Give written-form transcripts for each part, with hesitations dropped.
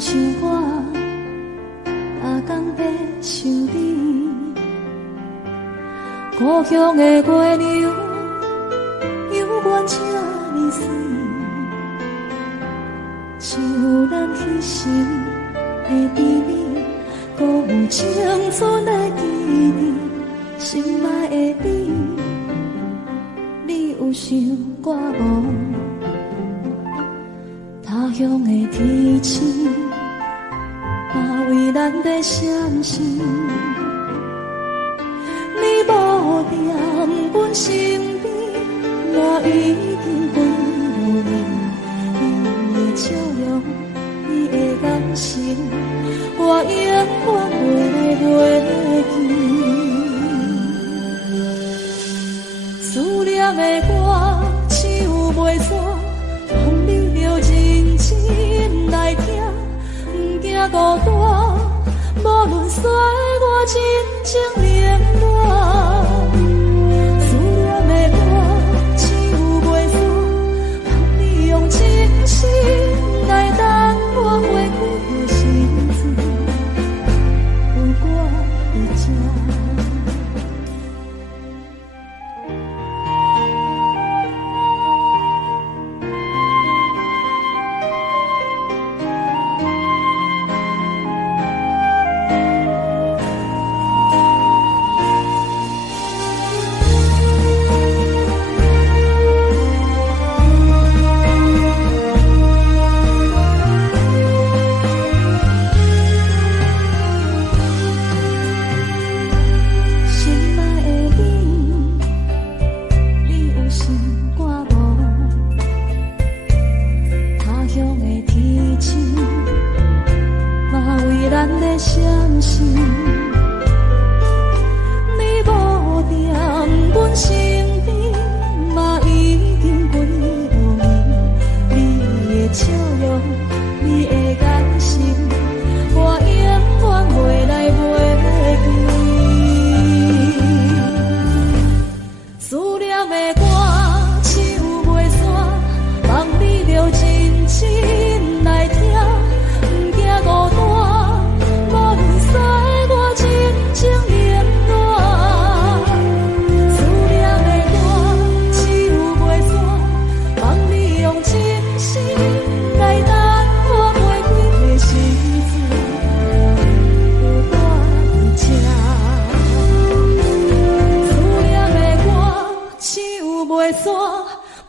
像我，逐工在想你。故乡的月亮，犹原这呢水，像咱彼时的甜蜜，搁有青春的记忆，心爱的你，你有想我无？他乡的天星，也为咱在闪烁。你无在阮身边，我已经归无念。你的笑容，你的眼神，我永远袂来袂记。思念的歌，唱袂煞。望你着认真来听，不惊孤单，无论衰我真情冷暖。思念的歌，唱袂煞，望你用真心来等我花开的时阵，有我在这。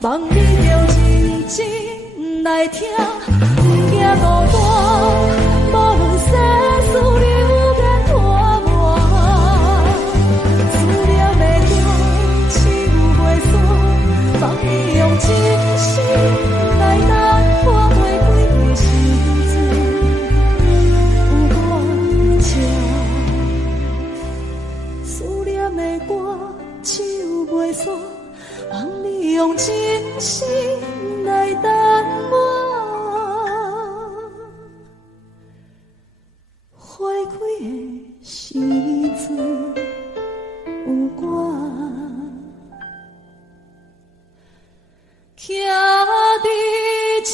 望你着认真来听，不惊孤单，无论世事流连拖磨。思念的歌，唱袂煞，望你用真心来等我花开的时阵，有我在。思念的歌，唱袂煞。望你用真心来等我花开的时阵，有我徛伫这。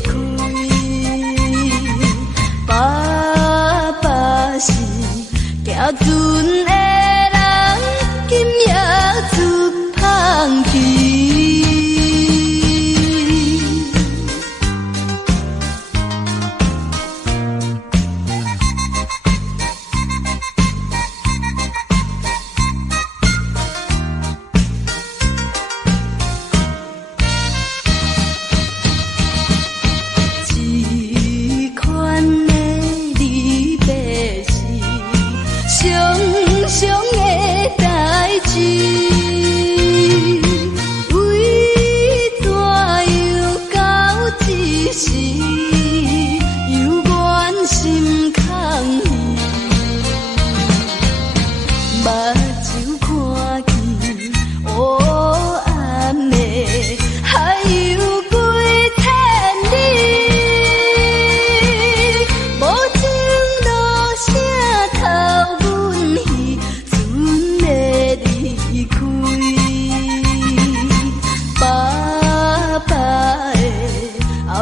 开。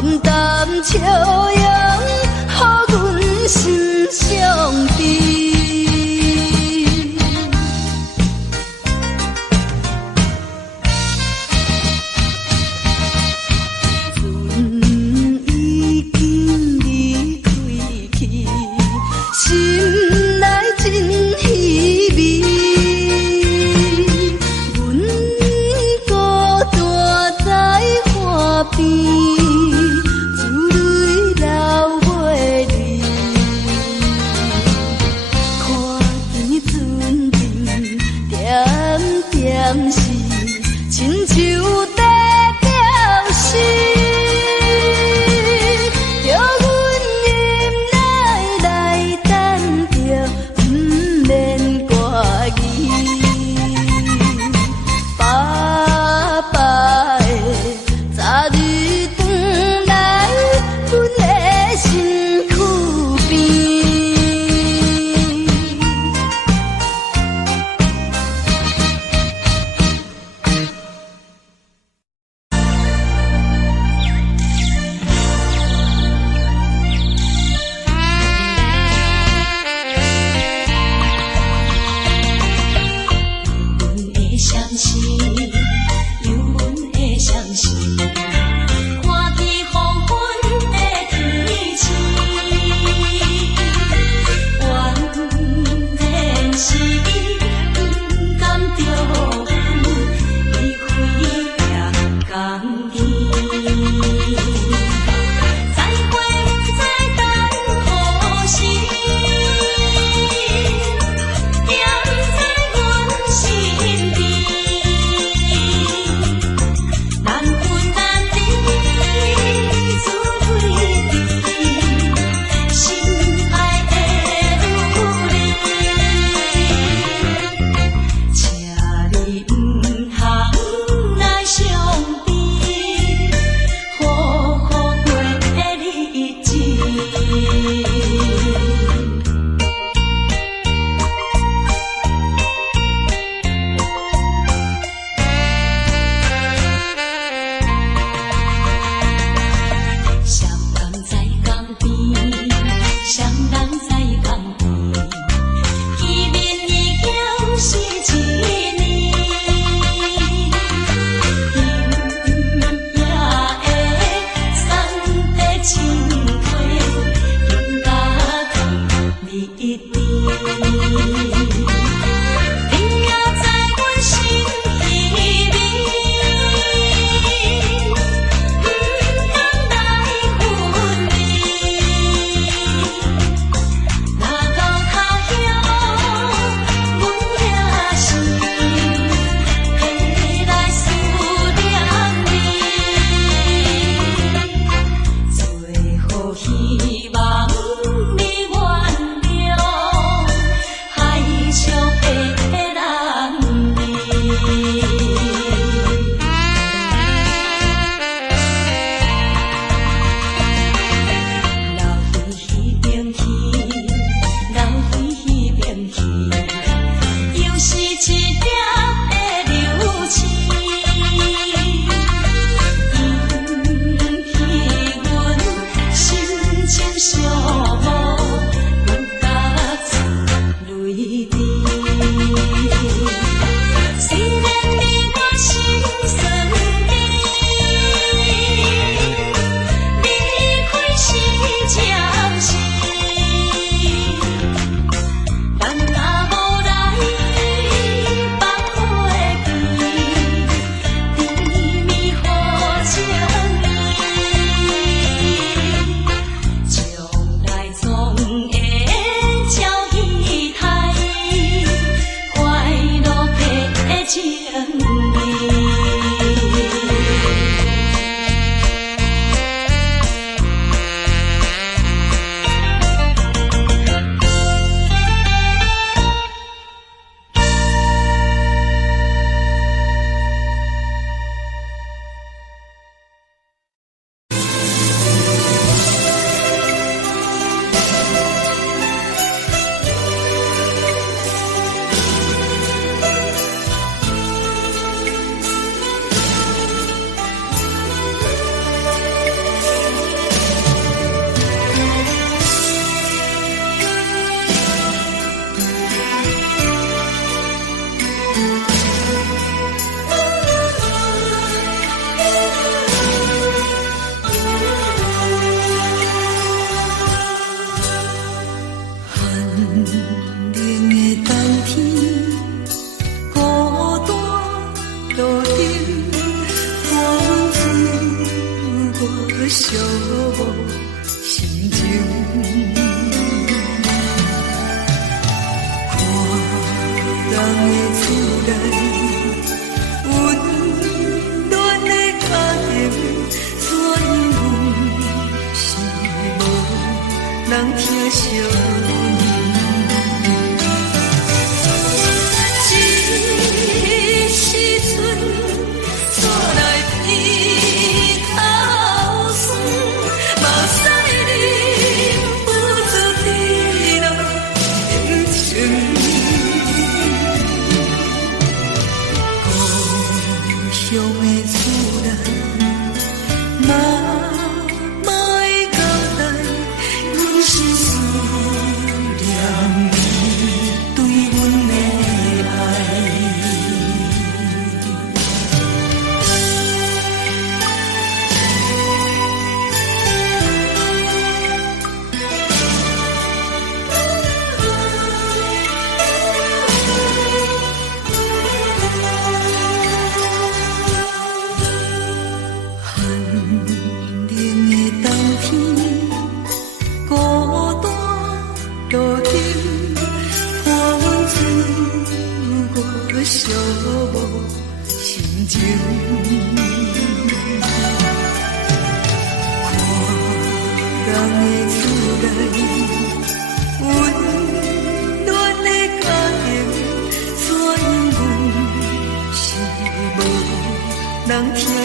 淡淡笑容，予阮心伤悲。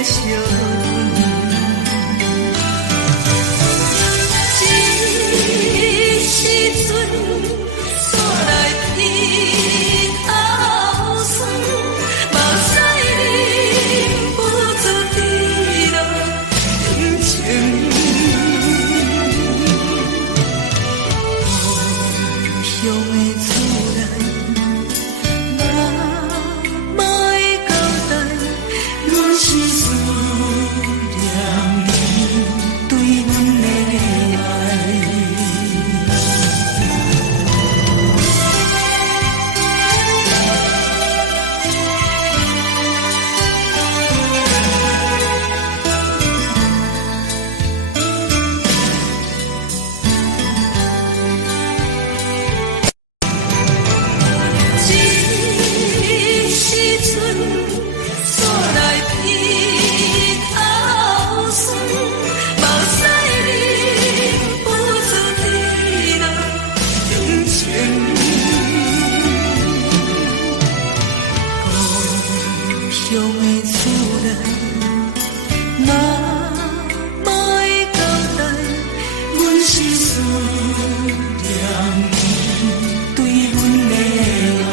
相这时阵，煞来鼻口酸，目屎忍不住滴落眼前。故乡的厝内，嘛莫会交代，阮是思念你对阮的爱。这时阵，煞来鼻口酸，目屎忍不住滴落眼前。故乡的厝内，嘛莫会交代，阮是思念你对阮的爱。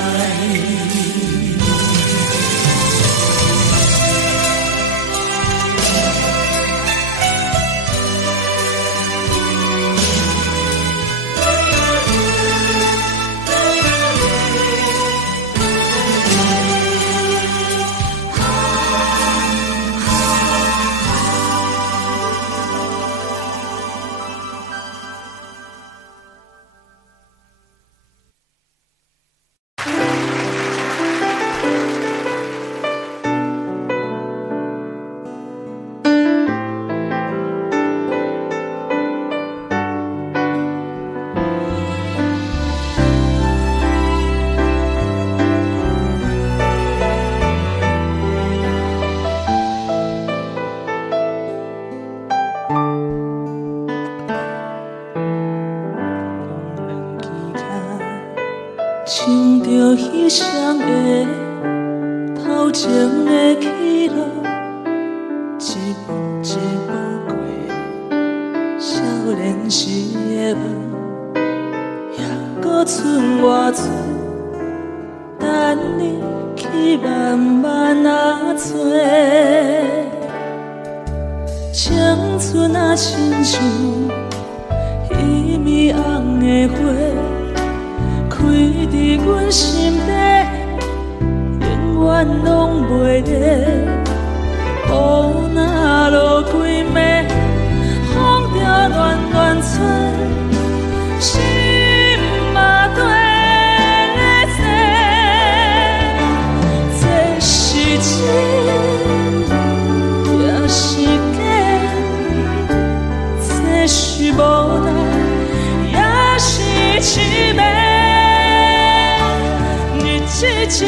唱着彼双的头前的起落，一步一步过少年时的梦，还搁剩偌多，等你去慢慢找。青春啊，亲像一米红的花。开伫阮心底，永远拢袂离。雨若落几暝，风着乱乱吹，心嘛跟咧坐。这是真，也是假；这是无奈，也是凄美。一天一天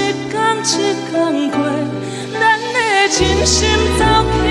过，咱的真心走去。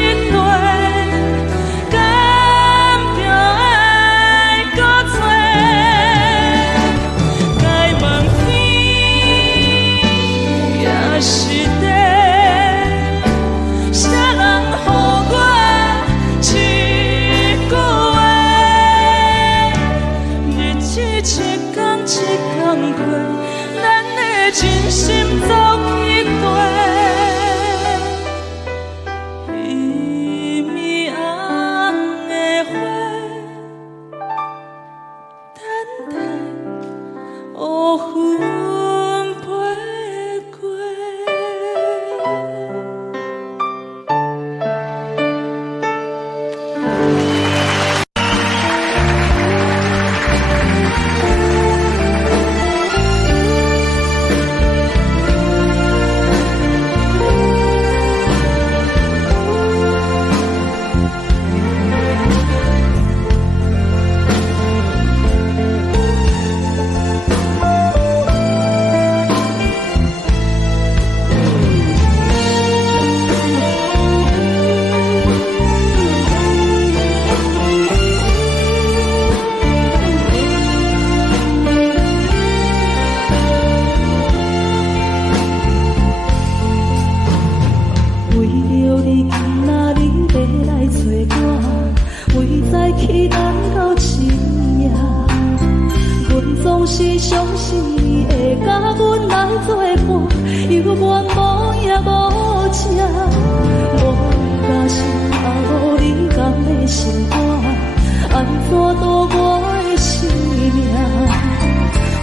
相信你会甲阮来作伴，犹原无影无迹。我假是也无你同的心肝，安怎度我的生命？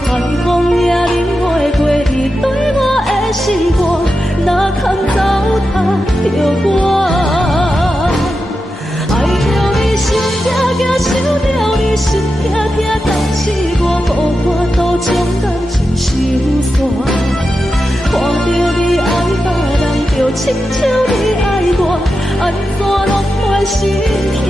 海风也领会过你对我的心肝，哪堪糟蹋着我？爱着你心痛痛，想着你心痛痛，但是我无法度将感情收煞。看着你爱别人，就亲像你爱我，安怎拢袂心痛？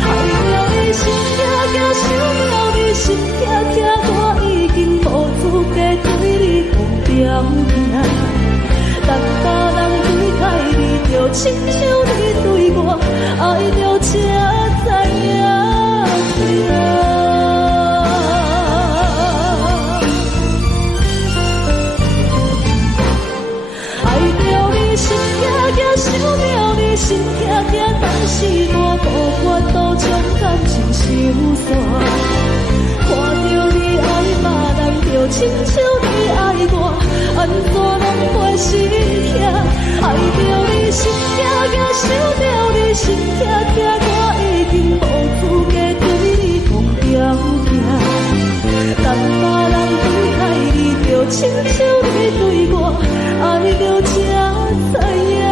爱着你心痛痛，想着你心痛痛，我已经无资格对你讲条件。但别人对待你，就亲像你对我，爱着才知影痛。爱着你心痛痛，想着你心痛痛，但是我无法度将感情收煞。看着你爱别人，就亲像你爱我，安怎拢袂心痛？爱着你心痛痛，想着你心痛痛，我已经无资格对你讲条件。但别人对待你，就亲像你对我，爱着才知影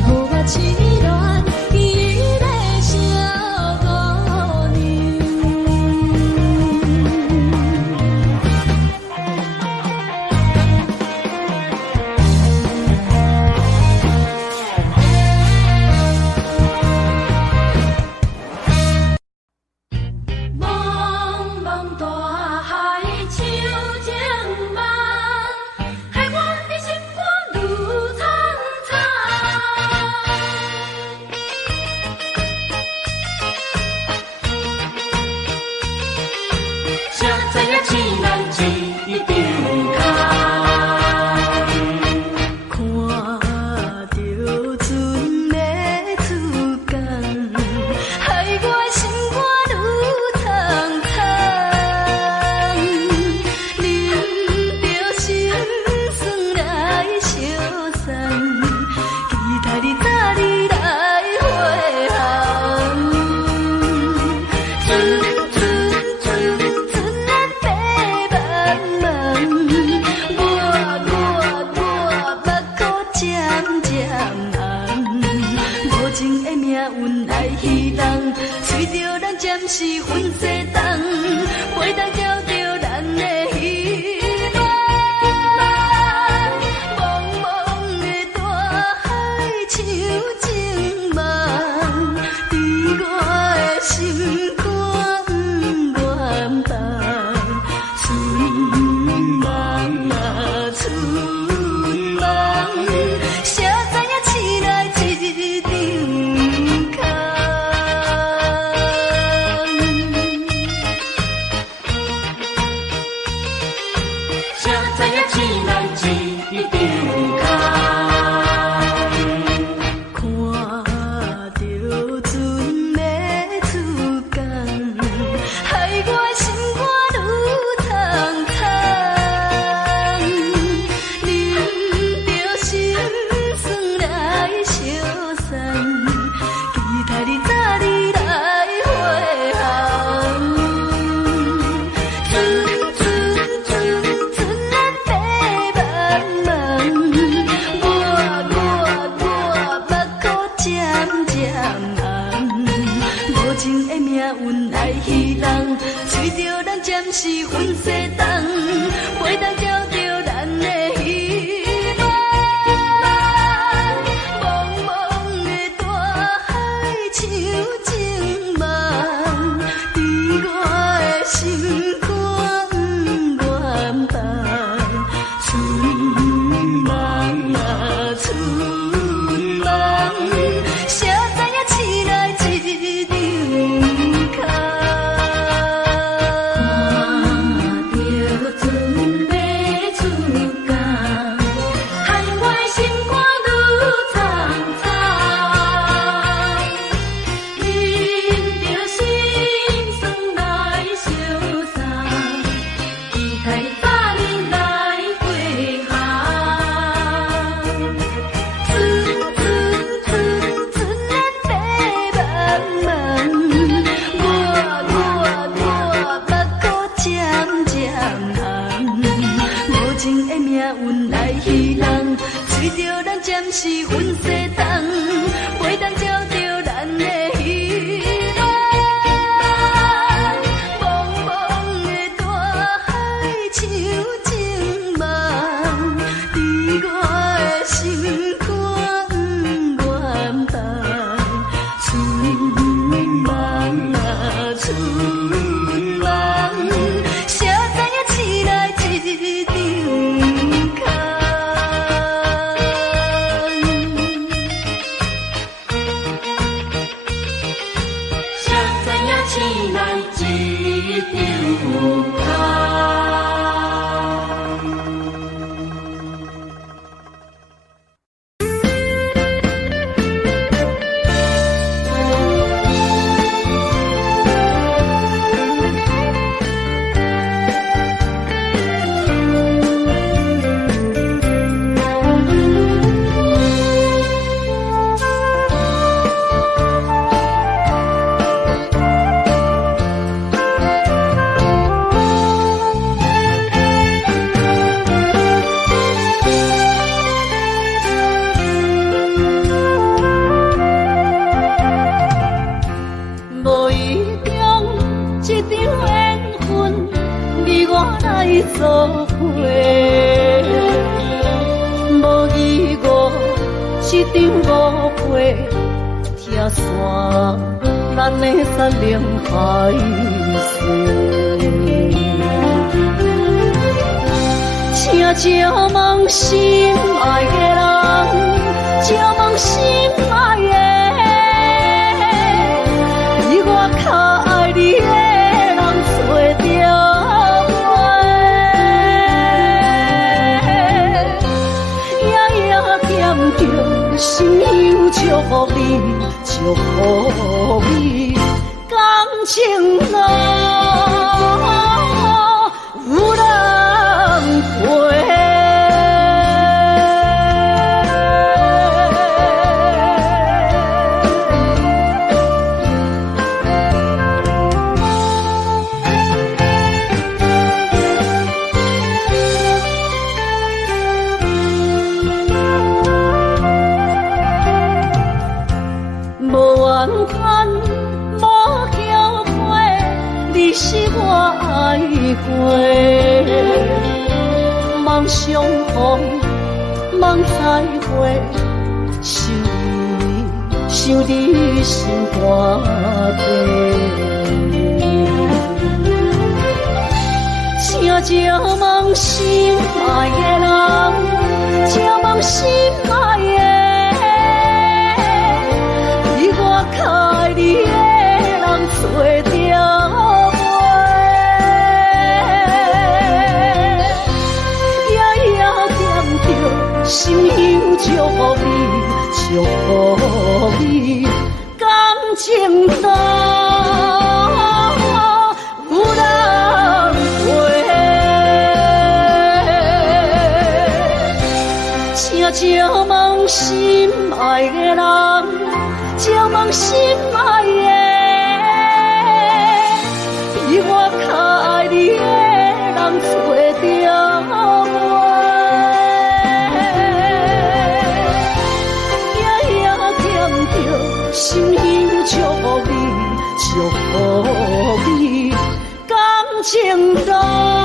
痛。阮西东，袂当照着咱的希望。茫茫的大海像情梦，伫我的心肝愿放。春梦啊，春梦，谁知影醒来一场空。看着船要出港，害我的心肝愈苍苍。忍着心酸来相送，期待早日来归航。春春春春的白茫茫，我目眶渐渐红，无情的命运来戏弄，随着咱暂时阮西东，袂当照着咱的希望。茫茫的大海像情梦，伫我的心肝愿放。春梦啊，春梦，谁知影醒来一场空。谁知影醒来一场空。无意中一场缘分，你我来作伙。无意外一场误会，拆散咱的山盟海誓。请借问心爱的人，借问心爱的。我较爱你的人找着我，夜夜惦着心忧祝福你，祝福你，感情路有人陪。你是我爱过，梦相逢，梦再会，想你心肝底。请借问心爱的人，借问心爱的，你我较爱你的人找着。心忧祝福你，祝福你，感情路有人陪。请借问心爱的人，借问心爱的，比我较爱你的人找着。心忧祝福你，祝福你，感情路。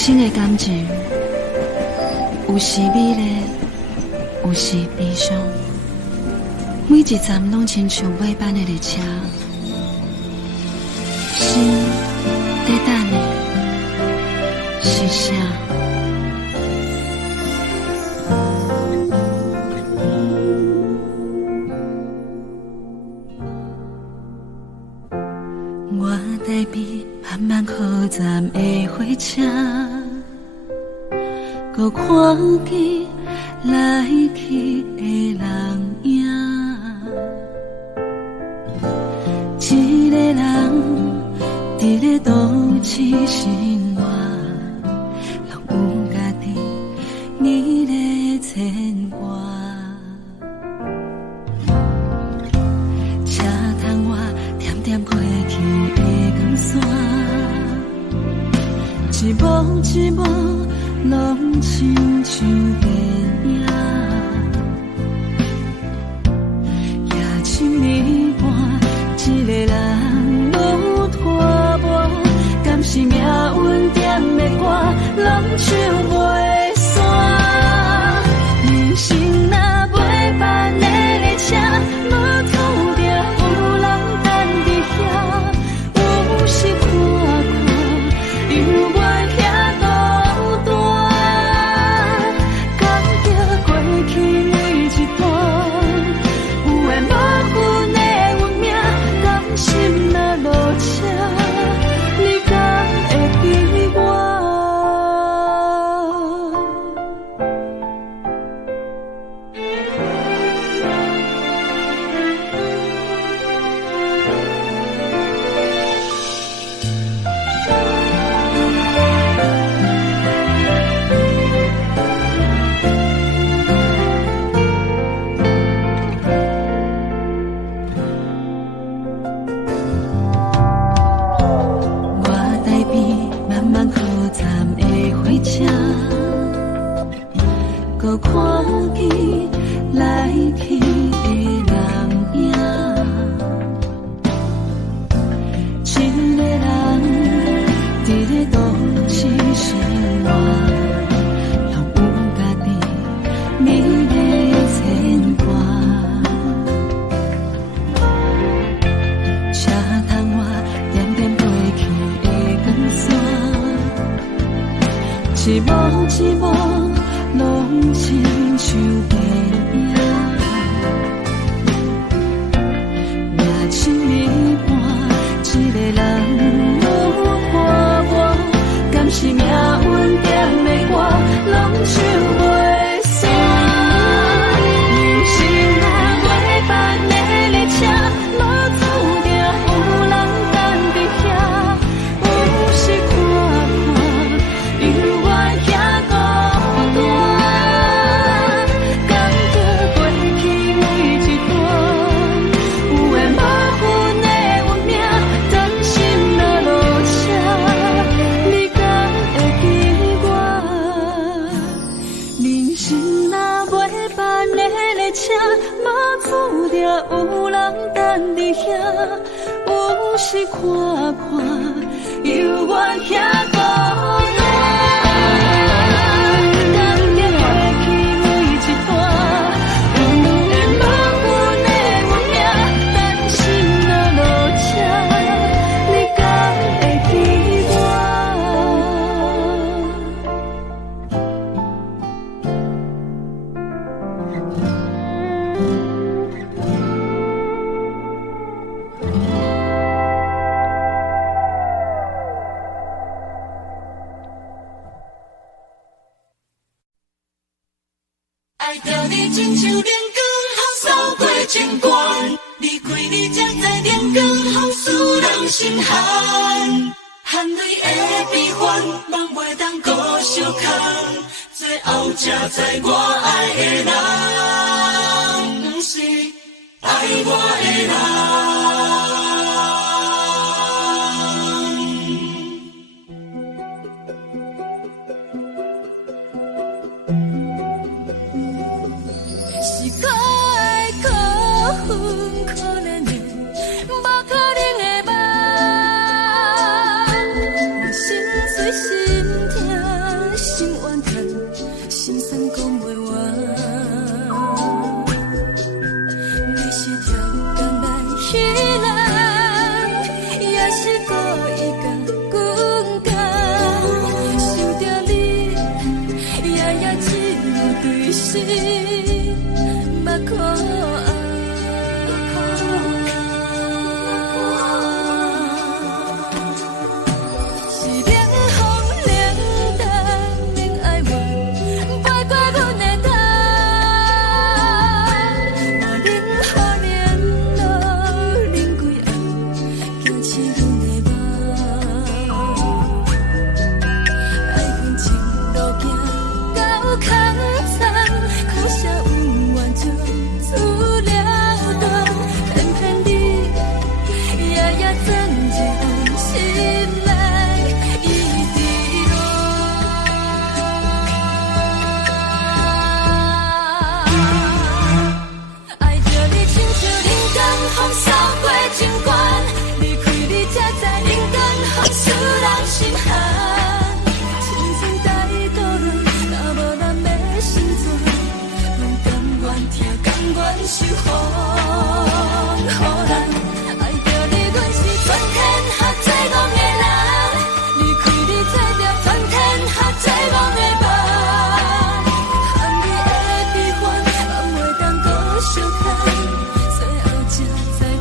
生的感情，有时美丽，有时悲伤。每一站拢亲像尾班的列车，心在等你，是啥？我台北慢慢靠站的火车，搁看见来去的人影。一个人伫咧都市生活，拢有家己你咧牵挂。车窗外点点过去的光线，一幕一幕拢亲像电影。夜深暝半，一个人愈拖磨，敢是命运点的歌，拢唱袂煞。人生若袂办的列车，无途着有人等伫遐，有时看看，犹原遐孤单，感觉过去每一段，有缘无分的运命，甘心若落车，你敢会记我？我台北慢慢靠站的火车，搁看见来去的人影。一个人伫咧都市生活，拢有家己你咧牵挂。车窗外点点过去的光线，一幕一幕拢亲像电影。夜深暝半，一个人愈拖磨，敢是命运点的歌，拢唱袂煞。人生若袂办的列车，无途着有人等伫遐，有时看看，犹原遐孤单，感觉过去每一段，有缘无分的运命，甘心若落车，你敢会记我？人生若袂办的列车，无途着有人等伫遐，有时看看，犹原遐孤单，感觉过去每一段，有缘无分的运命，甘心若落车，你敢会记我？爱着你亲像阳光，扫过情关，离开你才知阳光风使人心寒。含泪的悲欢，望袂当搁相牵，最后才知我爱的人，不是爱我的人。是可爱可恨可怜的，无可能的梦，我心碎心痛。是目眶红。受风雨人，爱着你，阮是全天下最戆的人。离开你，做着全天下最戆的梦。含你的悲欢，嘛袂当搁相牵。最后才知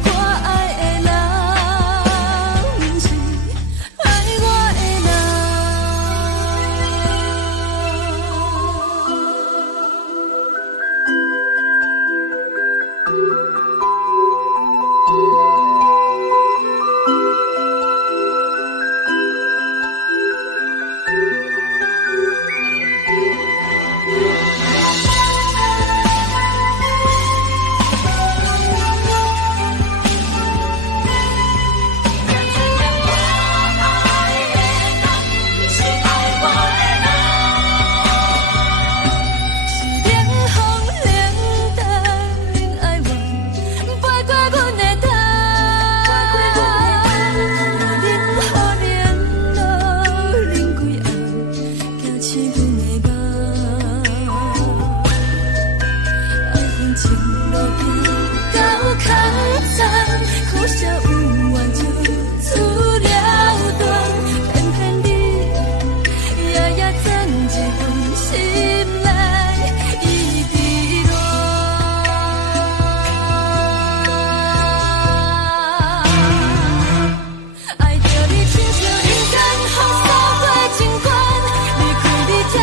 我爱的人，不是爱我的人。爱着你，亲像人间风扫过情关，离开你。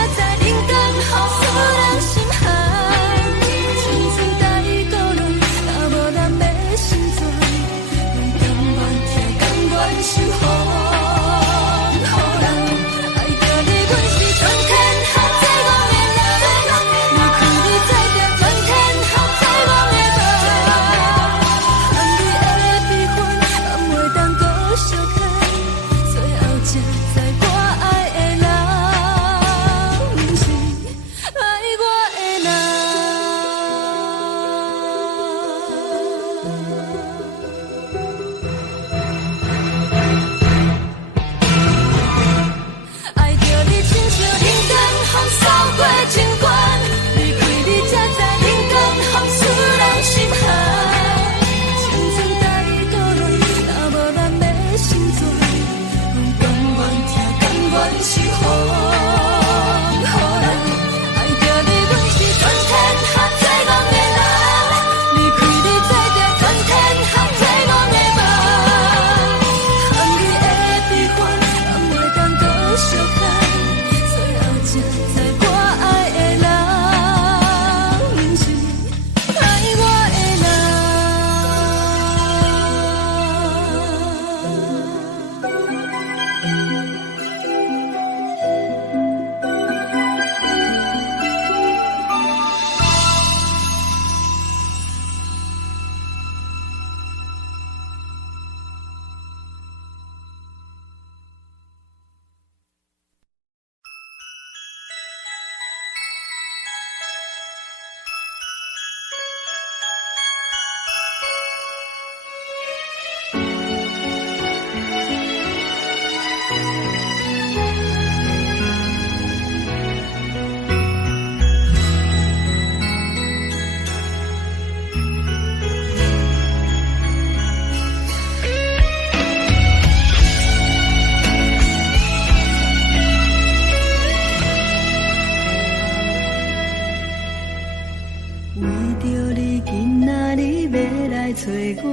找我，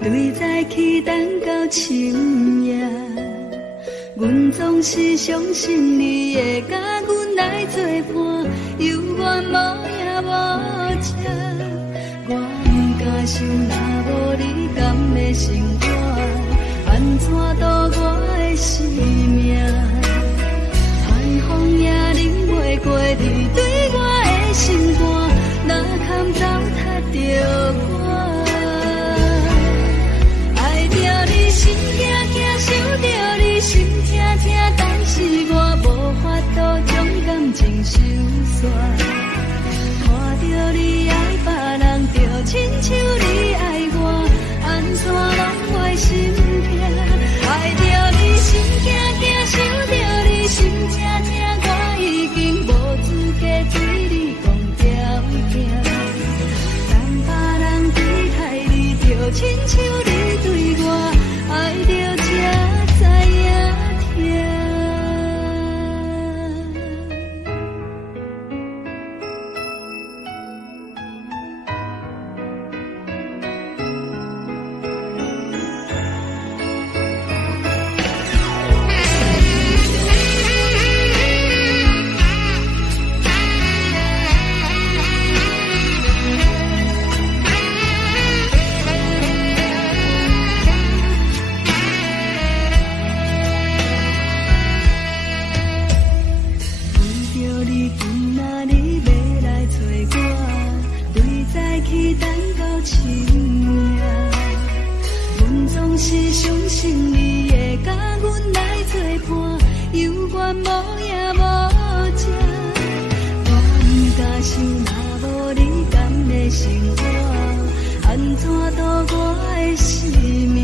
对在起等到深夜。阮总是相信你会甲阮来作伴，犹原无影无迹。我不敢想，若无你甘的生活，安怎度我的生命？寒风也忍袂过你对我的心肝，哪堪糟蹋着我？爱着你心惊惊，想着你心痛痛，但是我无法度将感情收煞。看着你爱别人，就亲像你爱我，安怎拢会心痛？爱着你心惊惊，想着你心痛痛，我已经无资格对你讲条件。等别人对待你，就亲像你对我，爱着才知影痛。是相信你会甲阮来作伴，犹原无影无迹。我不敢想，若无你甘的生活，安怎度我的生命？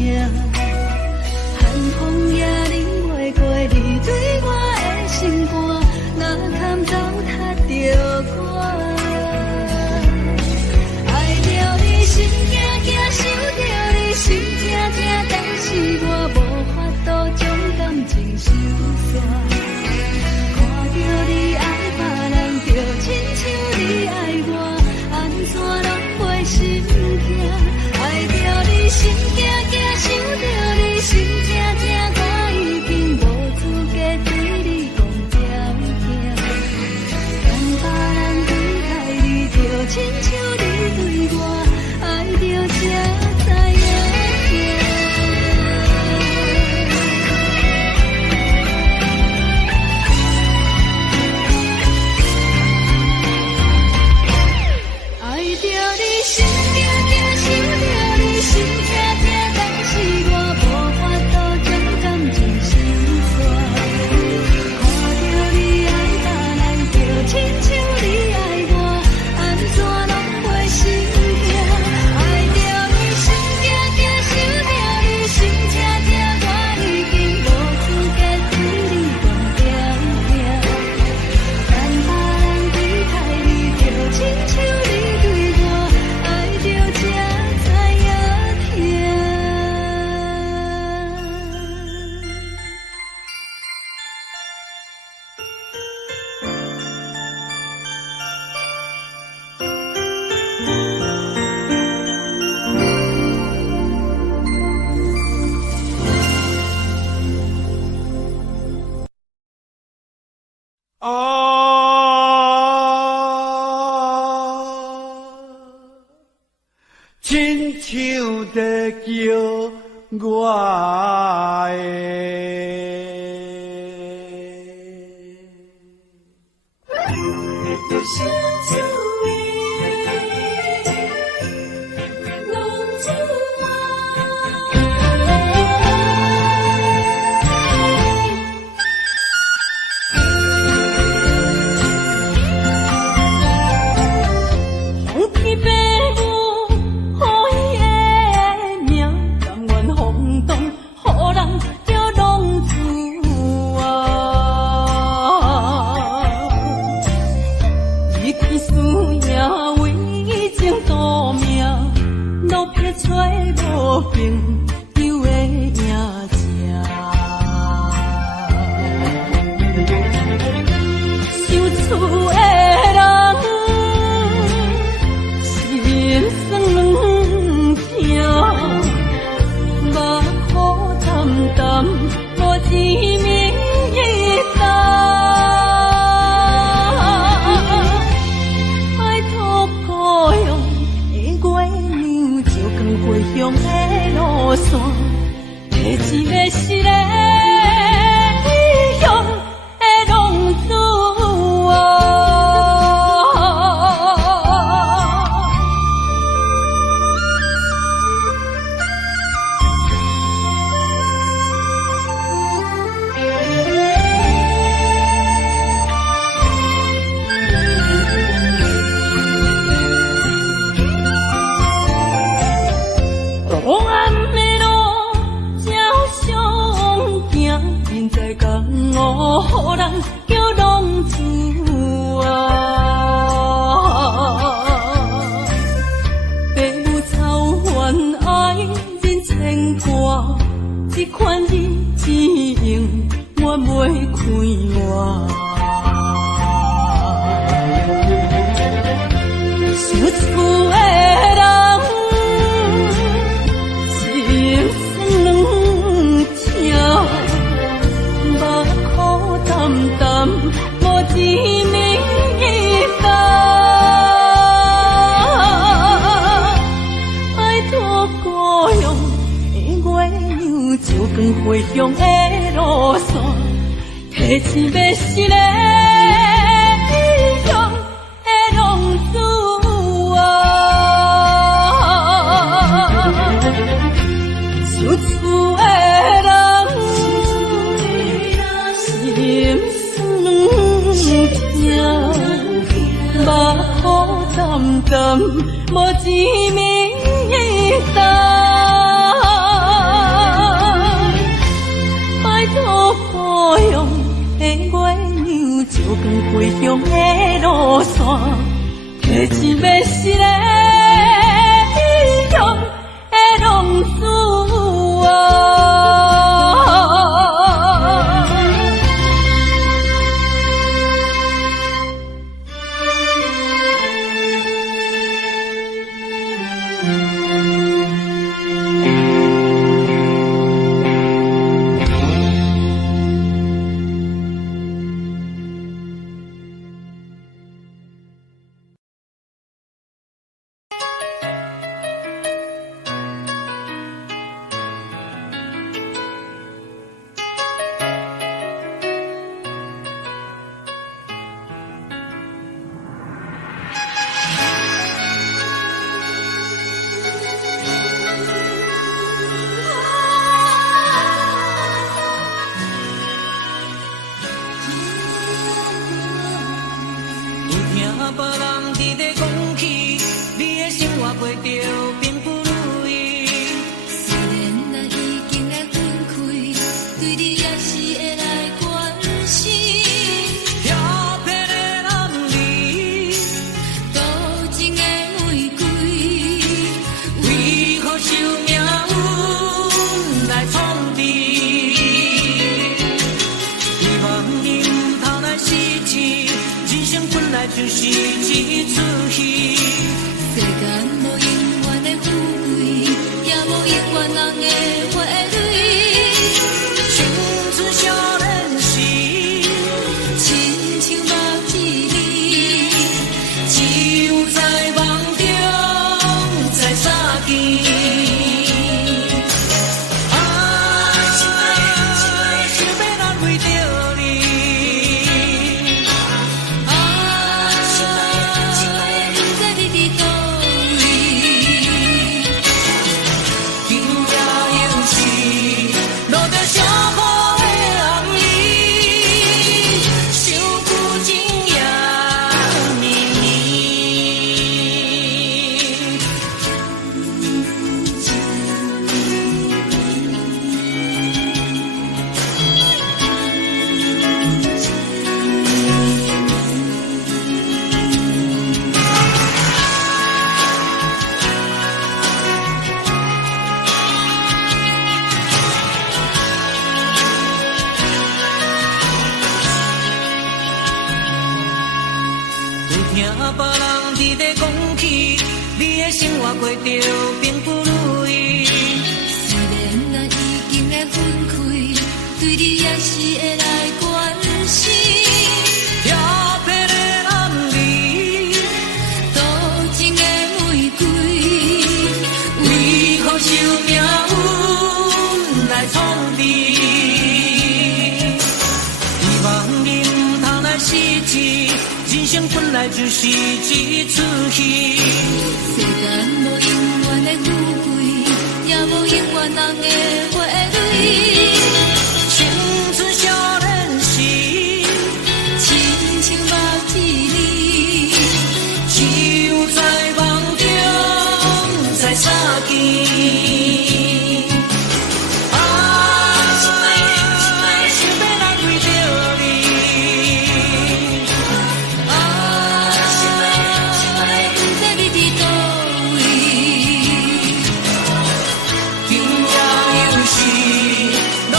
寒风也忍袂过你对我的心肝，哪堪糟蹋着我？爱着你心惊惊，想着你心痛痛，但是我无法度将感情收煞。看着你爱别人，就亲像你爱我，安怎拢袂心痛？爱着你心惊惊，想着你心痛痛，我已经无资格对你讲条件。等别人对待你，就亲像你对我，爱着才知影痛。爱着你心惊惊，想着你心痛痛，但是我无法度将感情收煞。看着你爱别人，就亲像你爱我，安怎拢会心痛？爱着你心惊惊，想着你心痛痛，我已经无资格对你讲条件。等别人对待你，就亲像你对我，爱着才知影痛。亲像在叫我回乡的路线，提钱要是个异乡的浪子啊，厝厝的人心酸痛，目眶澹澹，无一面灯。故乡的月娘，照光回乡的路线，提钱要是个异乡的浪子啊。就是一出戏，世间无永远的富贵，也无永远人的花蕊。青春少年时，亲像目一字，只有在梦中才相见。过着并不如意，虽然咱已经会分开，对你也是会来关心。调皮的男儿，多情的玫瑰，为何受命运来创治？希望你唔通来失志，人生本来就是一出戏。世间无永远的富贵，也无永远人的花蕊。青春少年时，亲像目一字，只有在梦中才相见。路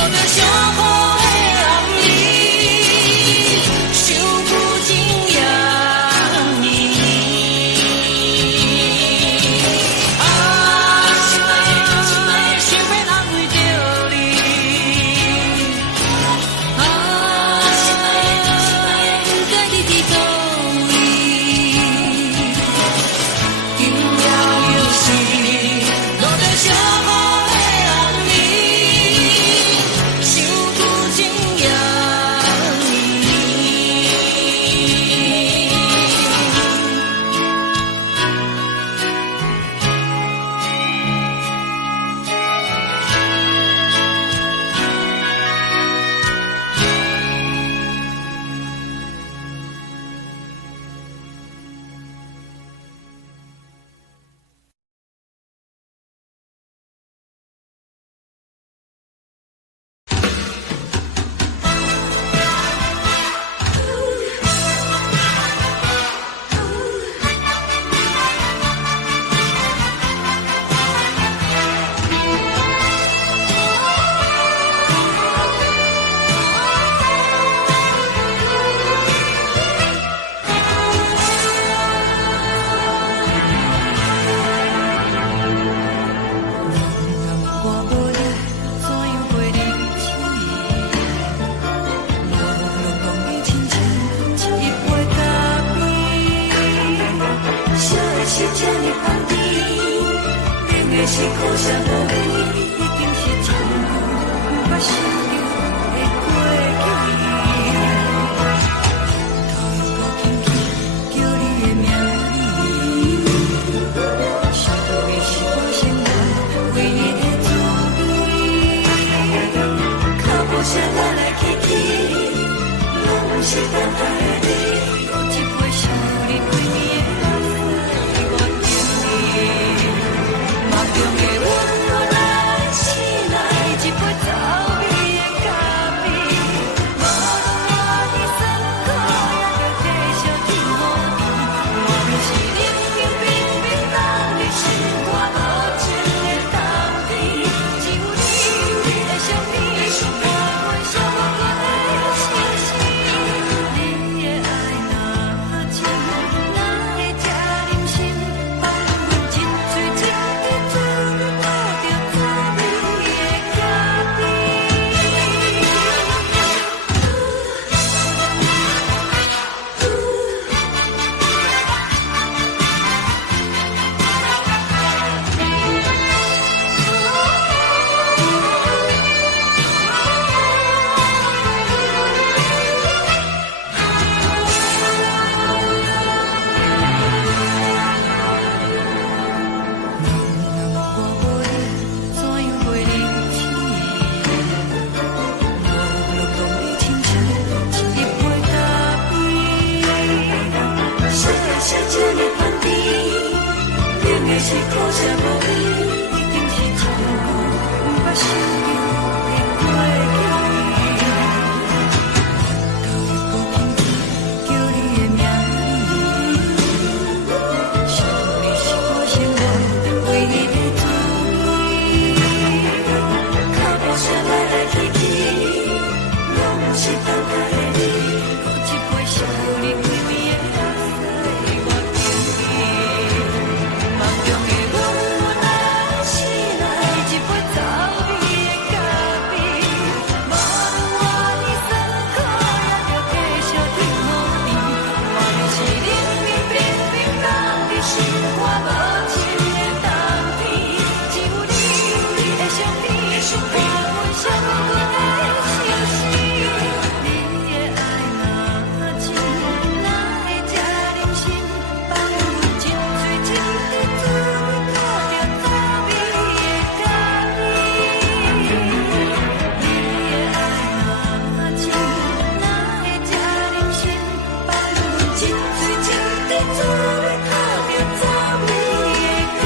是这呢放甜，冷的是苦涩无味，已经是从不想着的过去。头又轻轻叫你的名字，想你是我生活唯一的滋味，脚步声来来去去，拢是等待的你，有一杯想你几年的泪水我等你，梦中的温暖来醒来，一杯走味的咖啡，无论我的酸苦也着继续甜乎甜，我就是冷冷冰冰人的心肝无情的冬天，只有你的相片，我阮寂寞过的心事，你的爱若真，哪会这忍心放阮一嘴一滴珠倒着滋味的咖啡。是苦涩无味，已经是从不捌想着的过去。头又轻轻叫你的名字，想你是我生活唯一的滋味，脚步声来来去去，拢是等待的你，有一杯想你几年的泪水我等你。梦中的温暖来醒来，一杯走味的咖啡，无论我的酸苦也着继续甜乎甜，我就是冷冷冰冰人的心肝无情的冬天，只有你的相片，我阮寂寞过的心事，你的爱若真，哪会这忍心放阮一嘴一滴珠倒着滋味的咖啡。你的爱若真，哪会这忍心放阮一嘴一滴珠倒着滋味的咖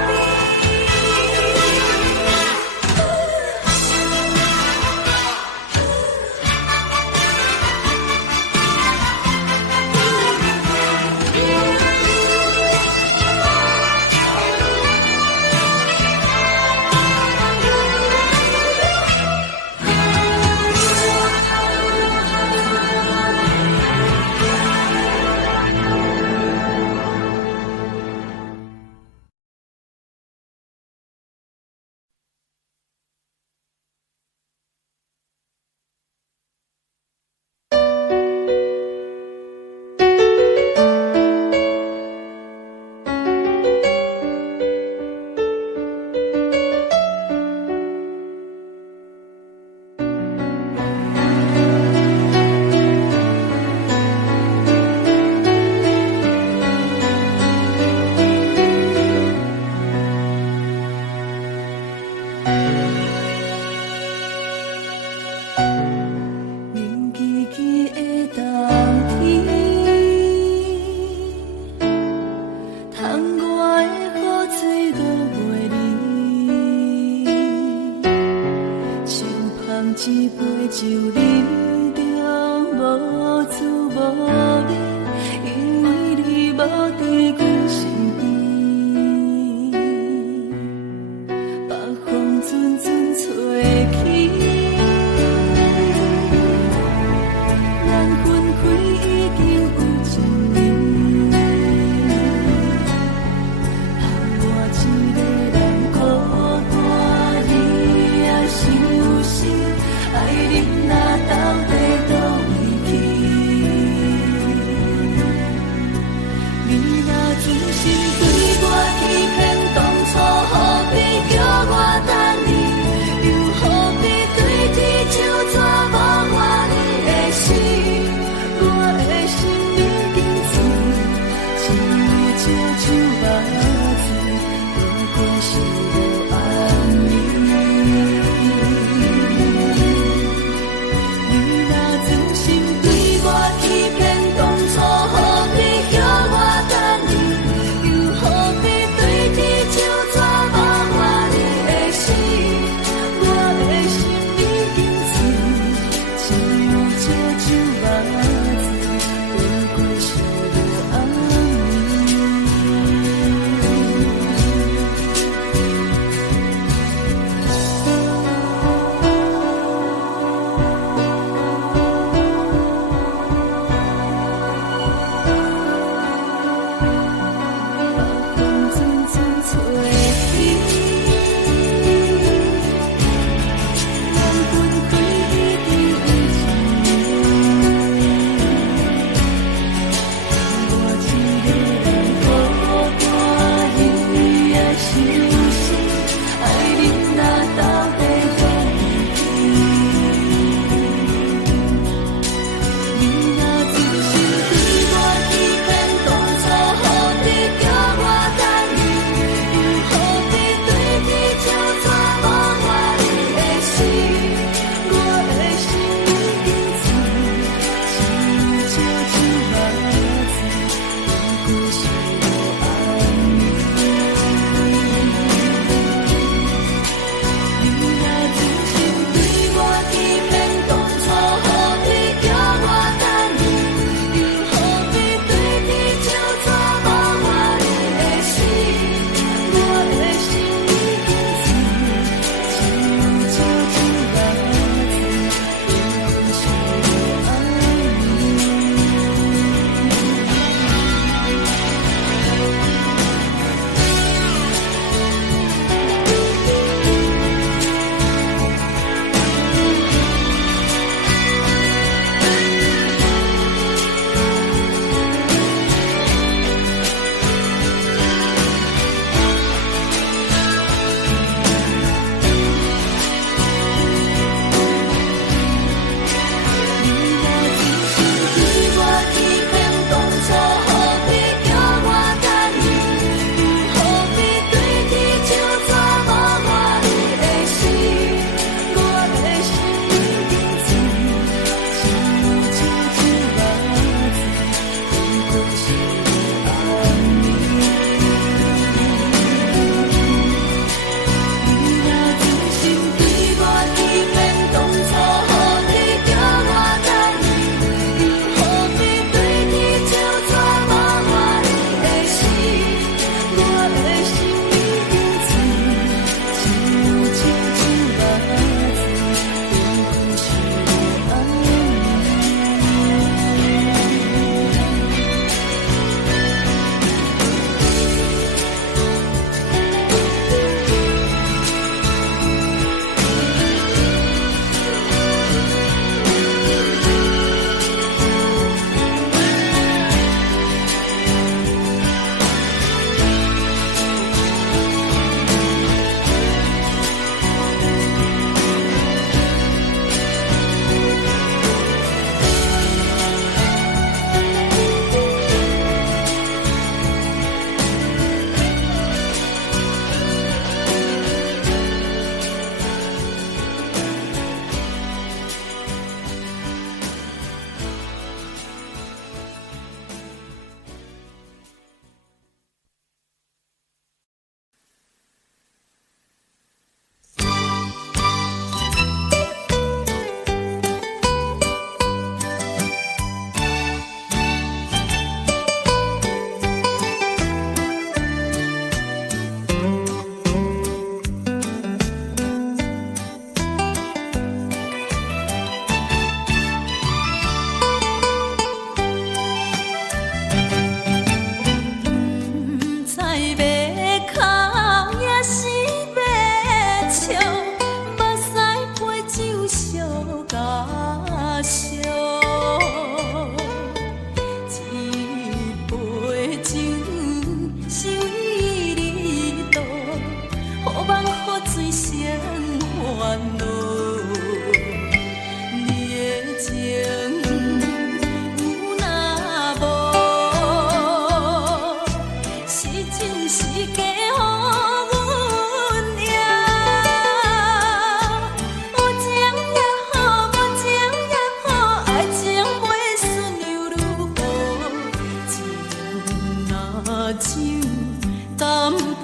啡。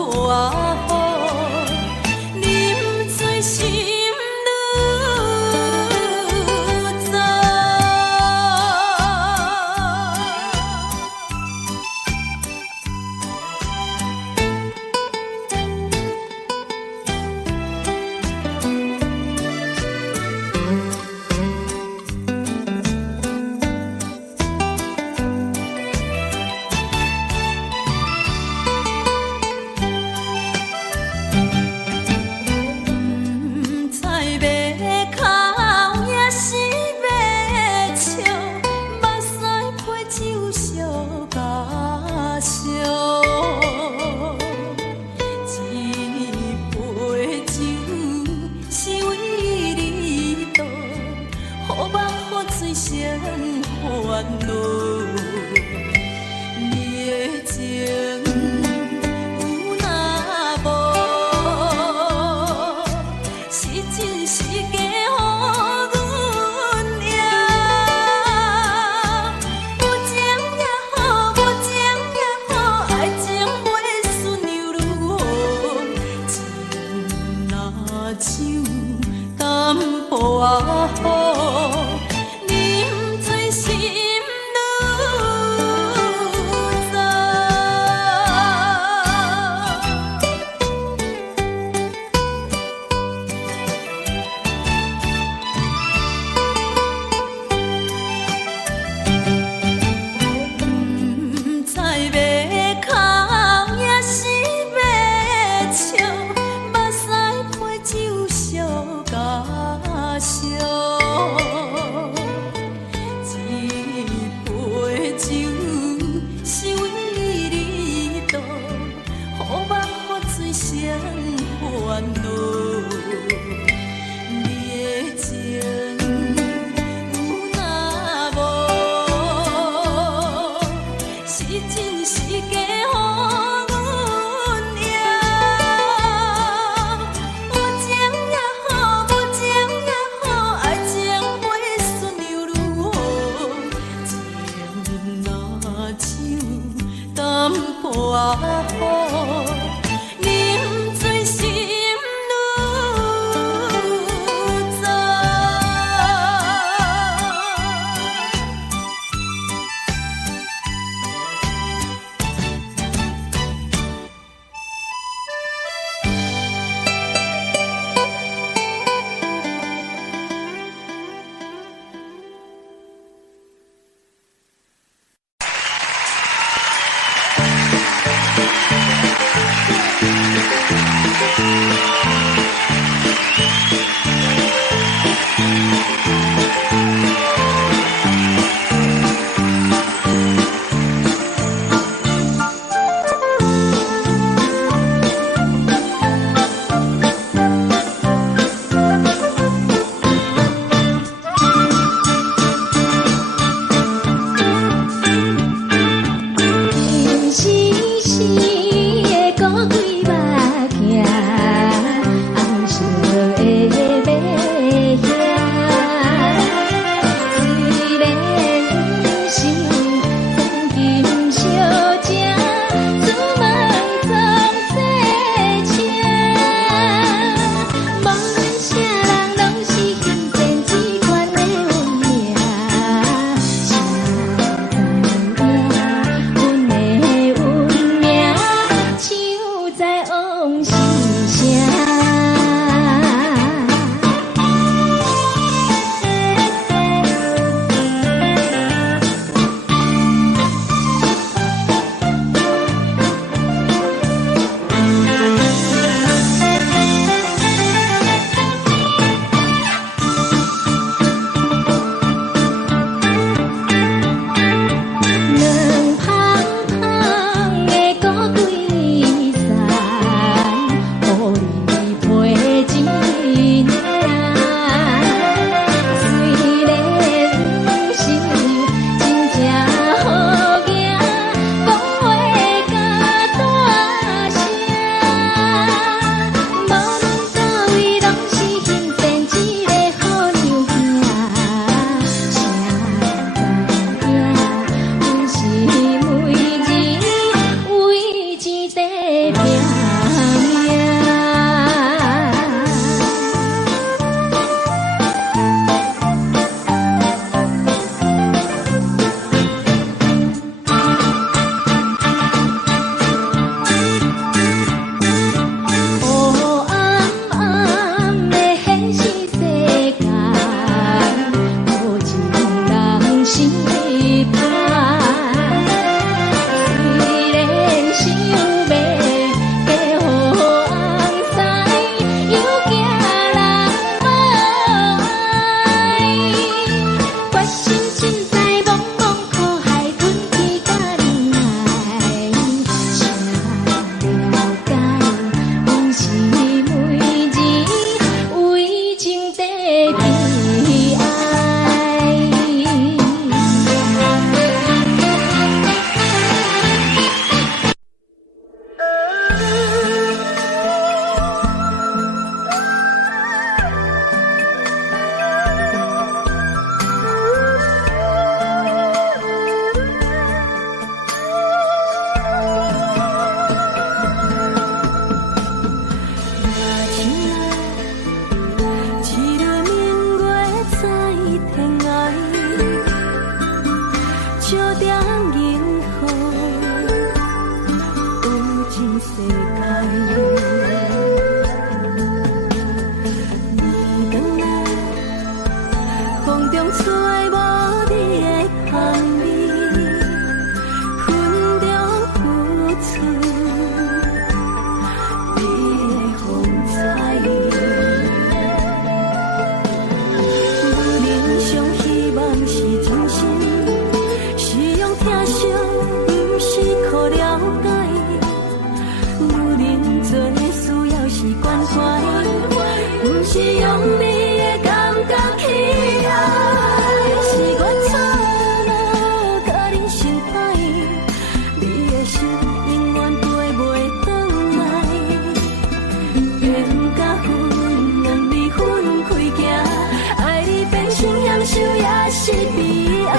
薄仔雨，啉醉心愈早。不是可了解，有人做需要是关怀，不是用你的感觉去爱，是我错误甲你心歹，你的心永远飞袂转来，缘甲分两离分开行，爱你变成享受也是悲哀。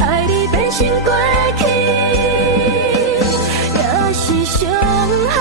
爱你变成过去，也是伤害。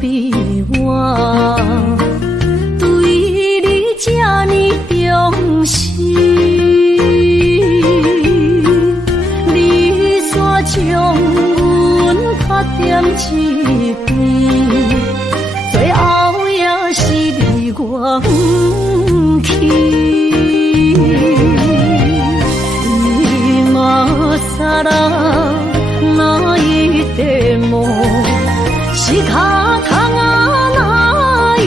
比我对你这呢重视，你煞将阮拍点一边，最后也是你我不去。你嘛啥啦？那一点梦是卡通啊，那一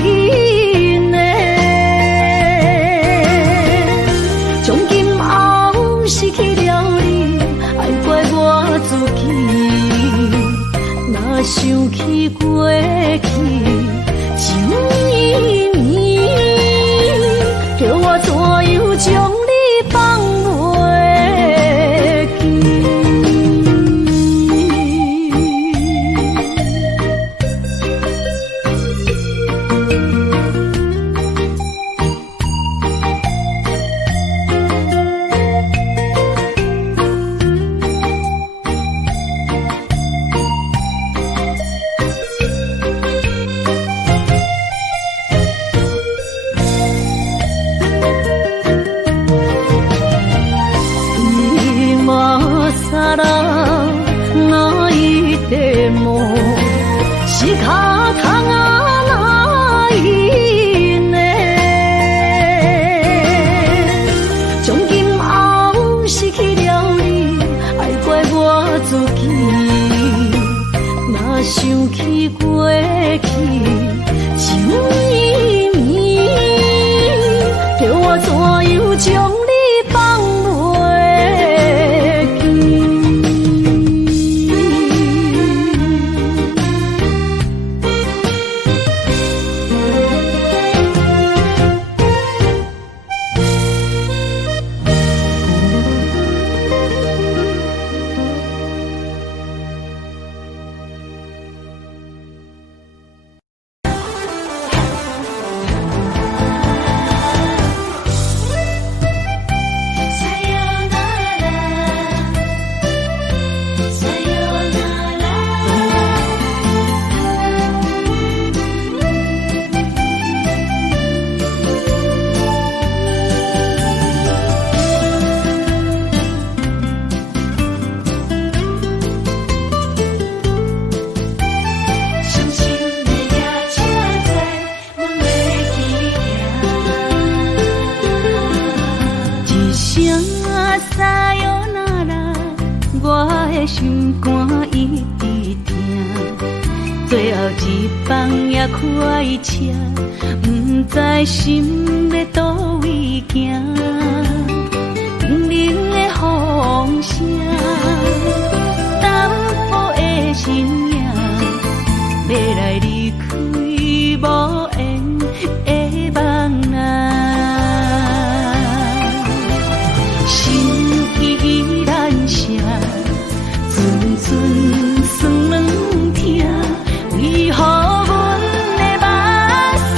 年，从今后失去了你，爱怪我自己。若想起过去，想依依，叫我怎样将你放袂记？是卡通啊，那一年，从今后失去了你，爱怪我自己。若想起过去，想依依，叫我怎样将你放袂记？心肝一直疼，最后一放也开车，不知心要倒位行。冷冷的风声，淡薄的身影，要来离开无缘的梦啊，心依然舍。寸寸酸软疼，为何阮的目屎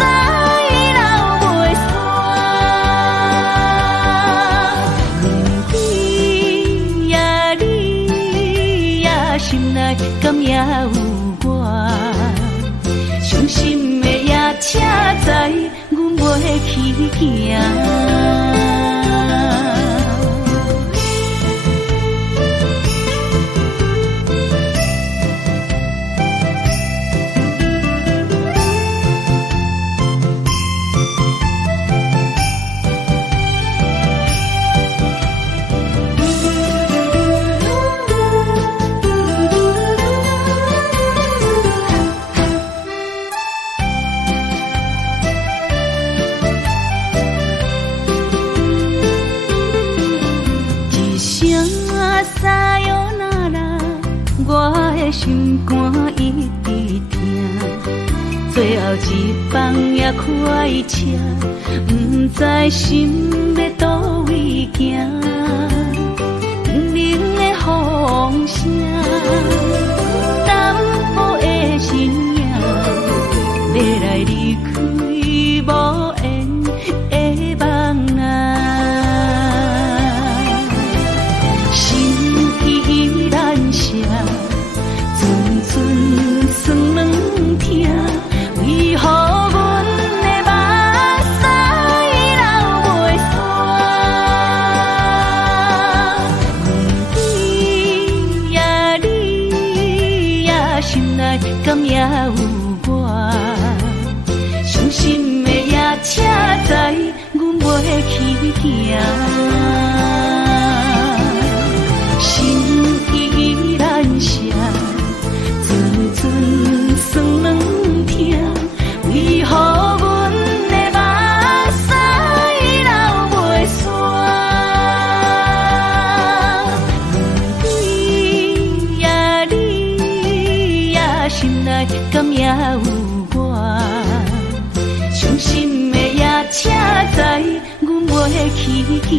流袂煞？面对呀你呀，心内敢也有我？伤心的也车载，阮袂去行。心肝一直疼，最后一放也开车，不知心要倒位行。冷冷的风声，淡薄的身影，要来离开无缘的梦啊，心依然舍。寸寸酸软疼。敢也有我？伤心的夜车载，阮袂去行。心依然舍，阵阵酸软痛，为何阮的目屎流袂煞？问对呀，你呀，心内敢也有我？伤心的夜车载，阮袂去行。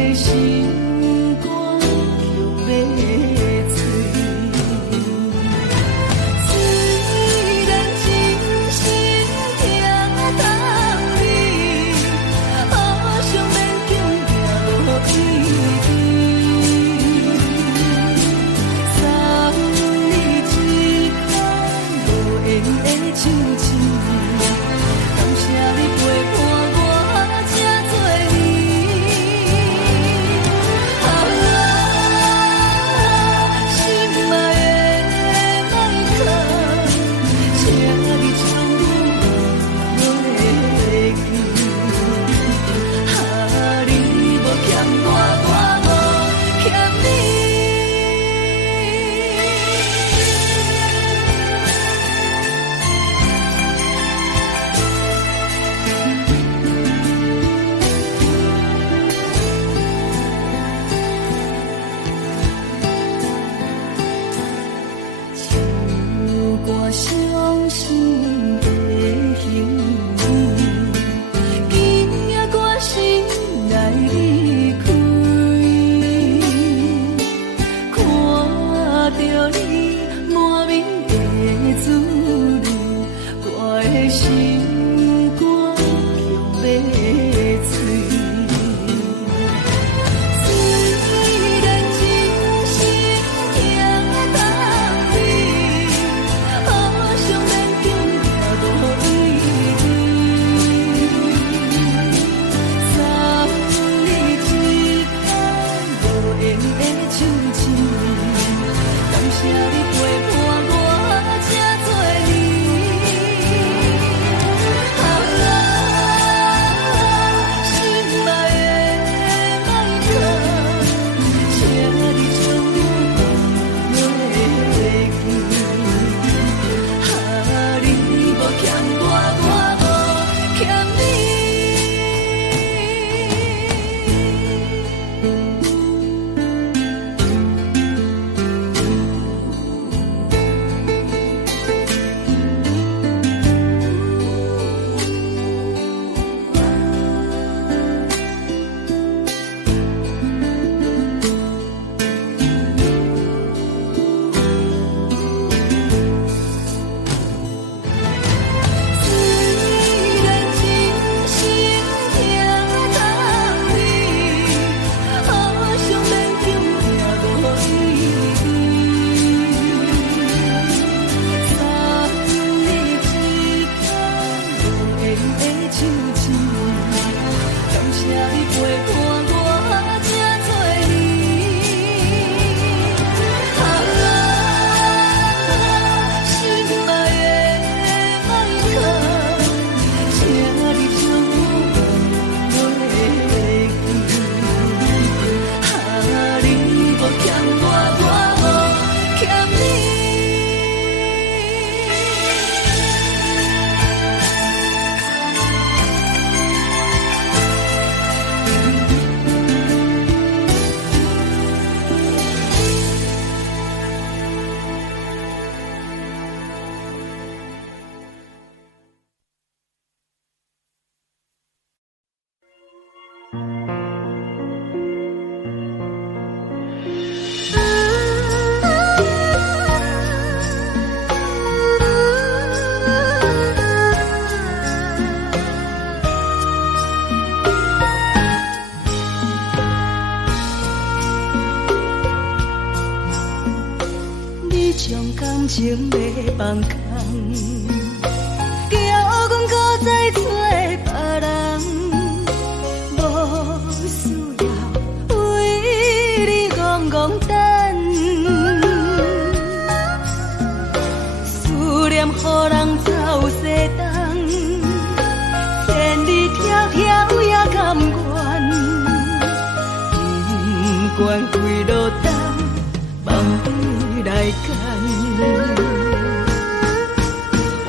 的心肝强要碎。虽然真心疼等你，好想勉强行落一滴。送你一空无言的手指，感谢你陪伴我这多年。心爱的麦克，请你将我袂记。你无欠我，我无欠你。我伤心的形容，今夜我心来离开，看着你满面的滋味，我的心肝强要碎。虽然真心疼等你，好想勉强行落一滴。送你一空无言的手指，感谢你陪伴我这多年。心爱的麦克，请你将我袂记。你无欠我，我无欠你。虽然真心疼等你，好想勉强行落一滴。送你一空无言的手指，感谢你陪伴我这多年。心爱的麦克，请你将我袂记。你无欠我，我无欠你。你将感情要放空，叫阮搁再找别人，无需要为你戆戆等。思念予人走西东，千里迢迢也甘愿，不管几路东，梦回来干。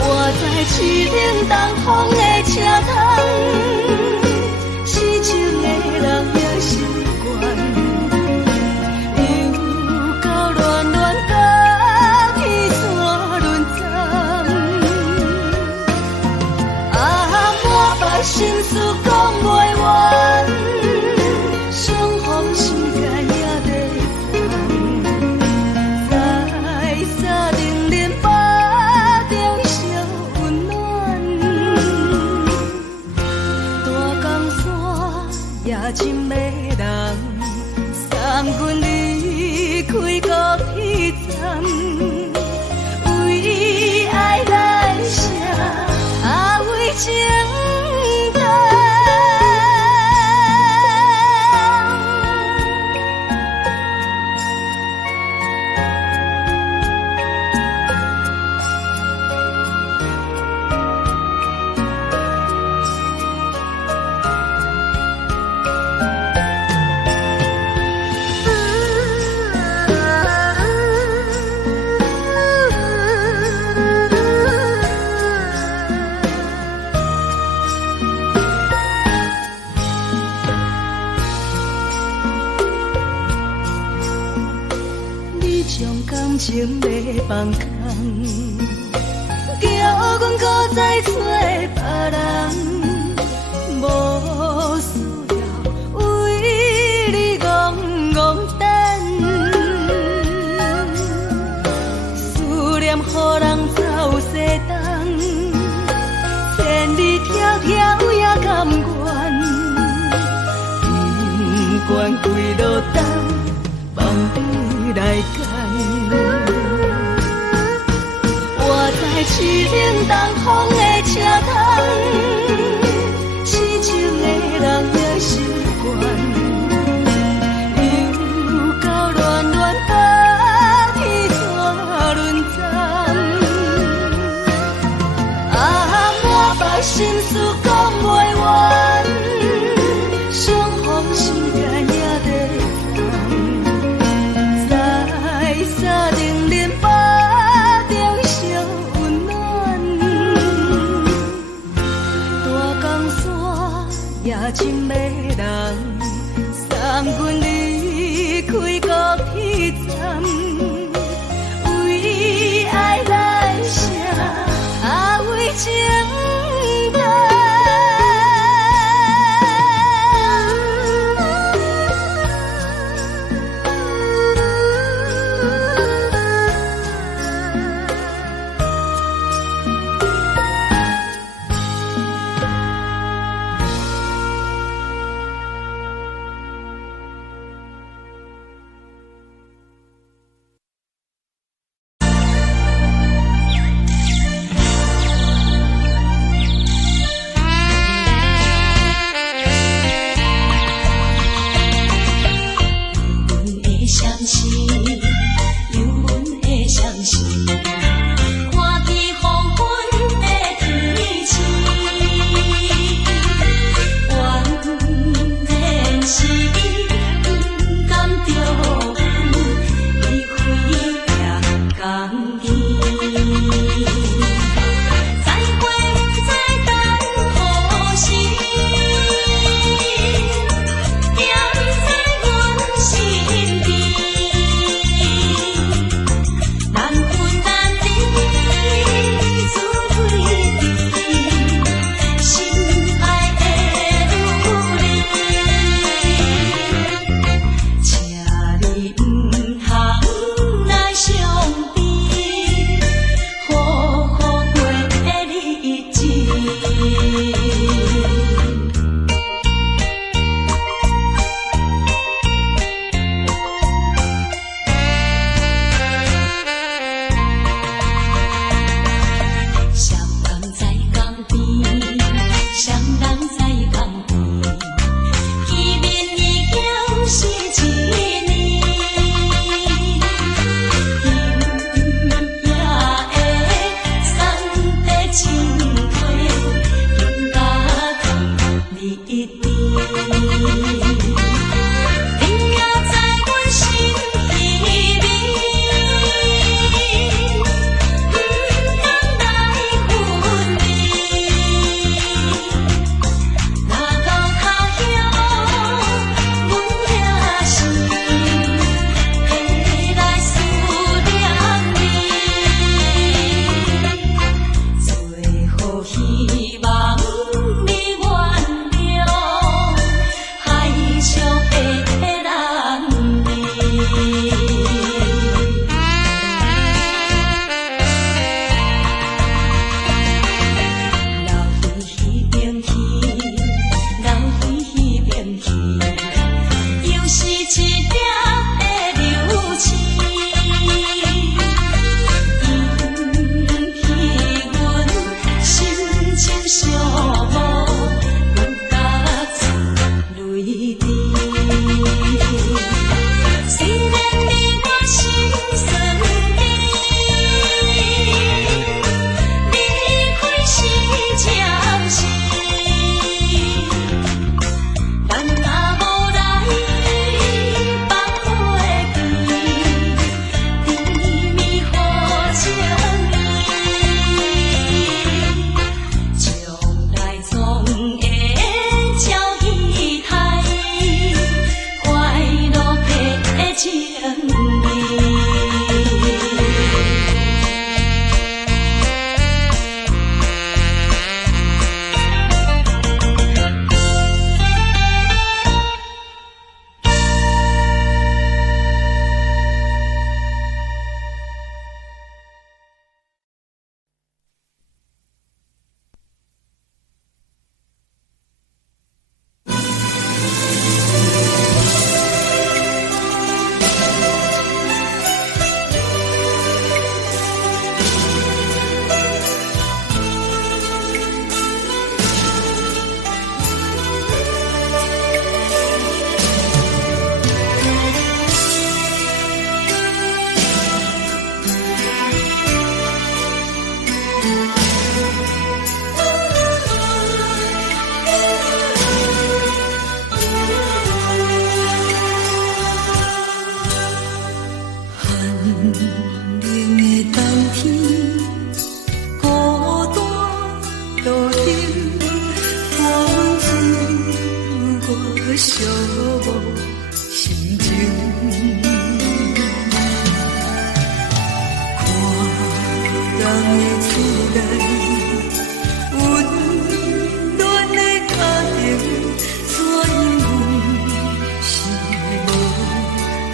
我在凄冷东风的车窗，痴情的人也习惯，又到乱乱甲去山轮站。啊，我把心事讲袂完，想也真迷人，送阮离开孤僻站，为爱来舍，为情重。感情要放空，叫阮搁再找别人，无需要为你戆戆等。思念予人走西东，千里迢迢也甘愿，不管几落冬，放你来干。我在痴冷东风的车头，痴情的人也习惯，又到恋恋把天带轮转。满腹心事讲袂完，相逢时间也在等，在沙定连巴中相温暖。大江山也真迷人，送阮离开孤僻站，为爱来舍，为情重。希望你原谅，海寂无心情。看人的厝内温暖的家庭，怎因阮是无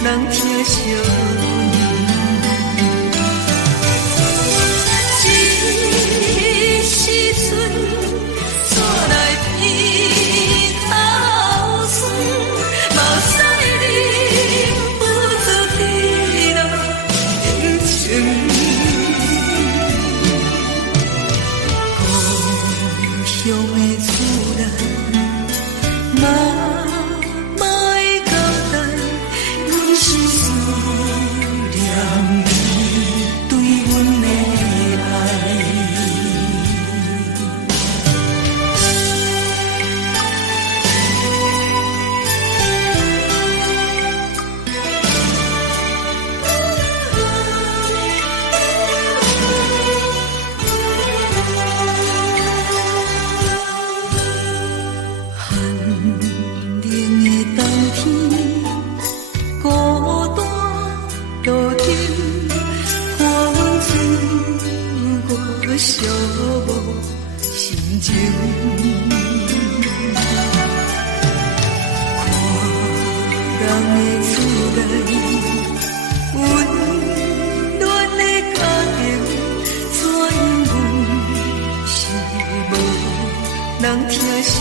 人疼惜？寂无心情，看人的厝内温暖的家庭，怎因阮是无人疼惜？